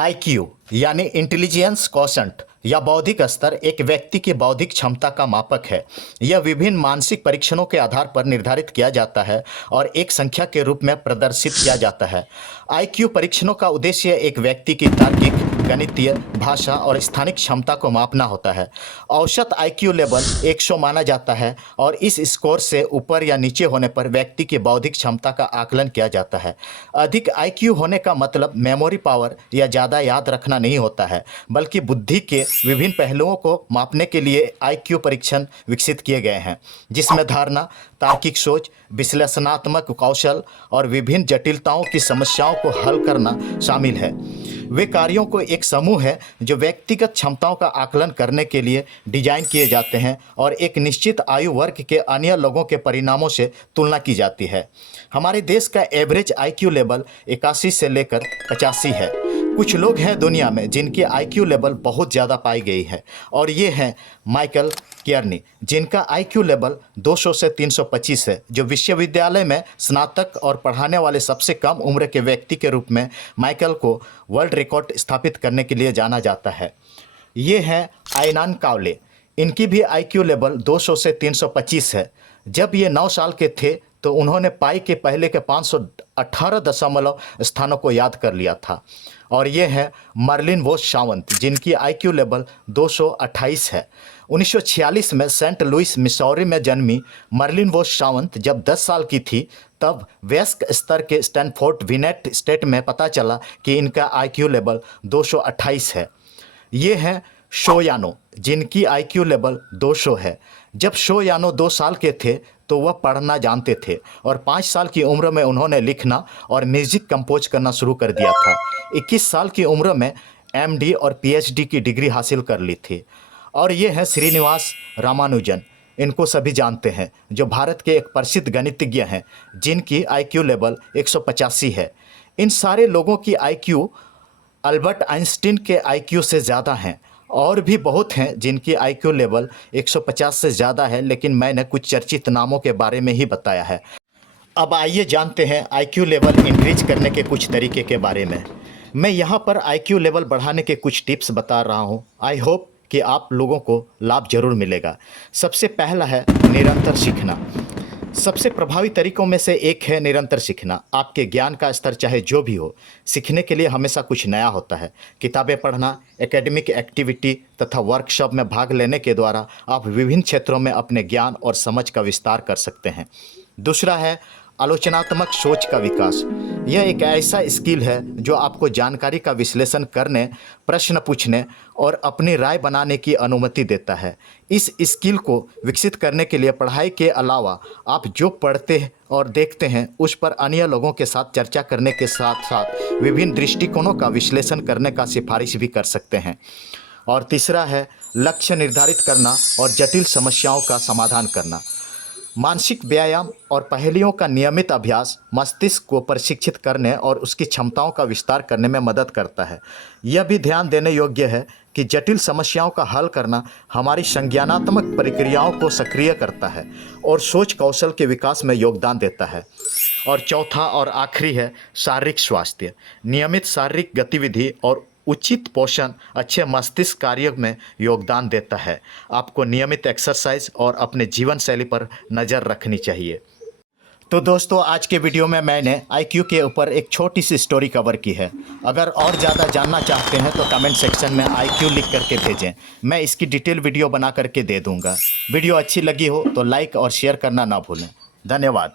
IQ यानी intelligence quotient या बौद्धिक स्तर एक व्यक्ति की बौद्धिक क्षमता का मापक है। यह विभिन्न मानसिक परीक्षणों के आधार पर निर्धारित किया जाता है और एक संख्या के रूप में प्रदर्शित किया जाता है। आईक्यू परीक्षणों का उद्देश्य एक व्यक्ति की तार्किक, गणितीय, भाषा और स्थानिक क्षमता को मापना होता है। औसत आईक्यू लेवल 100 माना जाता है और इस स्कोर से ऊपर या नीचे होने पर व्यक्ति की बौद्धिक क्षमता का आकलन किया जाता है। अधिक आईक्यू होने का मतलब मेमोरी पावर या ज़्यादा याद रखना नहीं होता है, बल्कि बुद्धि के विभिन्न पहलुओं को मापने के लिए आईक्यू परीक्षण विकसित किए गए हैं, जिसमें धारणा, तार्किक सोच, विश्लेषणात्मक कौशल और विभिन्न जटिलताओं की समस्याओं को हल करना शामिल है। वे कार्यों को एक समूह है जो व्यक्तिगत क्षमताओं का आकलन करने के लिए डिजाइन किए जाते हैं और एक निश्चित आयु वर्ग के अन्य लोगों के परिणामों से तुलना की जाती है। हमारे देश का एवरेज आईक्यू लेवल 81 से लेकर 85 है। कुछ लोग हैं दुनिया में जिनकी आईक्यू लेवल बहुत ज़्यादा पाई गई है और ये हैं माइकल केयर्नी, जिनका आईक्यू लेवल 200 से 325 है, जो विश्वविद्यालय में स्नातक और पढ़ाने वाले सबसे कम उम्र के व्यक्ति के रूप में माइकल को वर्ल्ड रिकॉर्ड स्थापित करने के लिए जाना जाता है। ये हैं आयनान कावले। इनकी भी आईक्यू लेवल 200 से 325 है। जब ये 9 साल के थे तो उन्होंने पाई के पहले के 518 दशमलव स्थानों को याद कर लिया था। और ये है मर्लिन वोस शावंत, जिनकी आईक्यू लेवल 228 है। 1946 में सेंट लुइस मिसौरी में जन्मी मर्लिन वोस शावंत जब 10 साल की थी तब वयस्क स्तर के स्टैनफोर्ड विनेट स्टेट में पता चला कि इनका आईक्यू लेवल 228 है। ये हैं शो यानो, जिनकी आईक्यू लेवल 200 है। जब शो यानो 2 साल के थे तो वह पढ़ना जानते थे और 5 साल की उम्र में उन्होंने लिखना और म्यूजिक कंपोज करना शुरू कर दिया था। 21 साल की उम्र में एमडी और पीएचडी की डिग्री हासिल कर ली थी। और ये हैं श्रीनिवास रामानुजन, इनको सभी जानते हैं, जो भारत के एक प्रसिद्ध गणितज्ञ हैं, जिनकी आईक्यू लेवल 185 है। इन सारे लोगों की आईक्यू अल्बर्ट आइंस्टीन के आईक्यू से ज़्यादा हैं। और भी बहुत हैं जिनकी आईक्यू लेवल 150 से ज़्यादा है, लेकिन मैंने कुछ चर्चित नामों के बारे में ही बताया है। अब आइए जानते हैं आईक्यू लेवल इंक्रीज करने के कुछ तरीके के बारे में। मैं यहाँ पर आईक्यू लेवल बढ़ाने के कुछ टिप्स बता रहा हूँ। आई होप कि आप लोगों को लाभ जरूर मिलेगा। सबसे पहला है निरंतर सीखना। सबसे प्रभावी तरीकों में से एक है निरंतर सीखना। आपके ज्ञान का स्तर चाहे जो भी हो, सीखने के लिए हमेशा कुछ नया होता है। किताबें पढ़ना, एकेडमिक एक्टिविटी तथा वर्कशॉप में भाग लेने के द्वारा आप विभिन्न क्षेत्रों में अपने ज्ञान और समझ का विस्तार कर सकते हैं। दूसरा है आलोचनात्मक सोच का विकास। यह एक ऐसा स्किल है जो आपको जानकारी का विश्लेषण करने, प्रश्न पूछने और अपनी राय बनाने की अनुमति देता है। इस स्किल को विकसित करने के लिए पढ़ाई के अलावा आप जो पढ़ते और देखते हैं उस पर अन्य लोगों के साथ चर्चा करने के साथ साथ विभिन्न दृष्टिकोणों का विश्लेषण करने का सिफारिश भी कर सकते हैं। और तीसरा है लक्ष्य निर्धारित करना और जटिल समस्याओं का समाधान करना। मानसिक व्यायाम और पहेलियों का नियमित अभ्यास मस्तिष्क को प्रशिक्षित करने और उसकी क्षमताओं का विस्तार करने में मदद करता है। यह भी ध्यान देने योग्य है कि जटिल समस्याओं का हल करना हमारी संज्ञानात्मक प्रक्रियाओं को सक्रिय करता है और सोच कौशल के विकास में योगदान देता है। और चौथा और आखिरी है शारीरिक स्वास्थ्य। नियमित शारीरिक गतिविधि और उचित पोषण अच्छे मस्तिष्क कार्य में योगदान देता है। आपको नियमित एक्सरसाइज और अपने जीवन शैली पर नज़र रखनी चाहिए। तो दोस्तों, आज के वीडियो में मैंने आईक्यू के ऊपर एक छोटी सी स्टोरी कवर की है। अगर और ज़्यादा जानना चाहते हैं तो कमेंट सेक्शन में आईक्यू लिख करके भेजें, मैं इसकी डिटेल वीडियो बना करके दे दूँगा। वीडियो अच्छी लगी हो तो लाइक और शेयर करना ना भूलें। धन्यवाद।